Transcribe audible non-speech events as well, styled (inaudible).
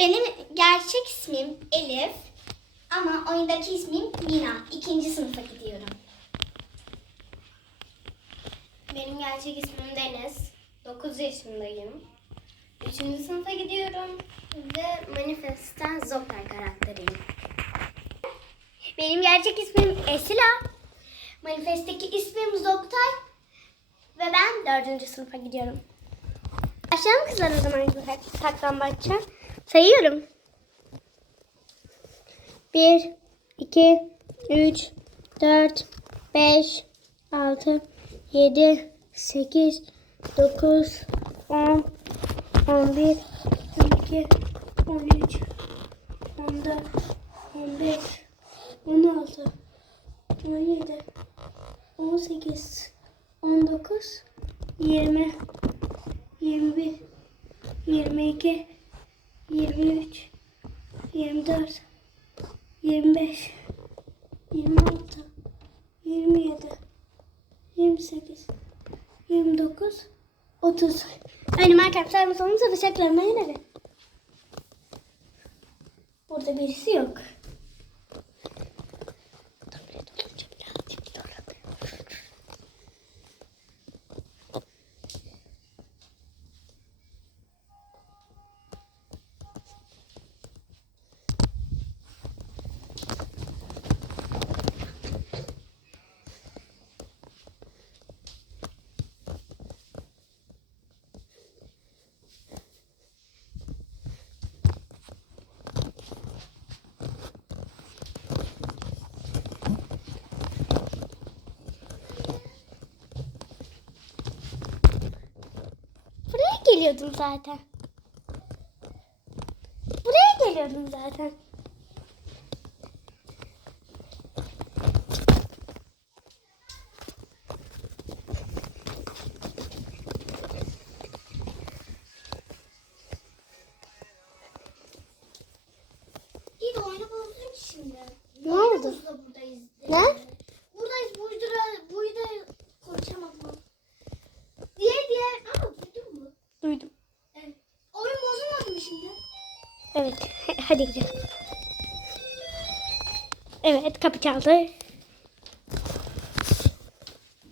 Benim gerçek ismim Elif ama oyundaki ismim Mina. İkinci sınıfa gidiyorum. Benim gerçek ismim Deniz. 9 yaşındayım. 3. sınıfa gidiyorum ve Manifest'ten Zoper karakteriyim. Benim gerçek ismim Esila. Manifest'teki ismim Zoktay. Ve ben dördüncü sınıfa gidiyorum. Başlayalım kızlar o zaman saklambaçça. Sayıyorum. 1, 2, 3, 4, 5, 6, 7, 8, 9, 10, 11, 12, 13, 14, 15, 16, 17, 18, 19, 20, 21, 22, 23, 24, 25, 26, 27, 28, 29, 30. Benim arkadaşlarım sonunda satacaklarına ileri. Burada birisi yok. Geliyordum zaten. Buraya geliyordum zaten. İyi de oyunu bozdun şimdi. Ne oldu? Evet. (laughs) Hadi gidelim. Evet kapı çaldı.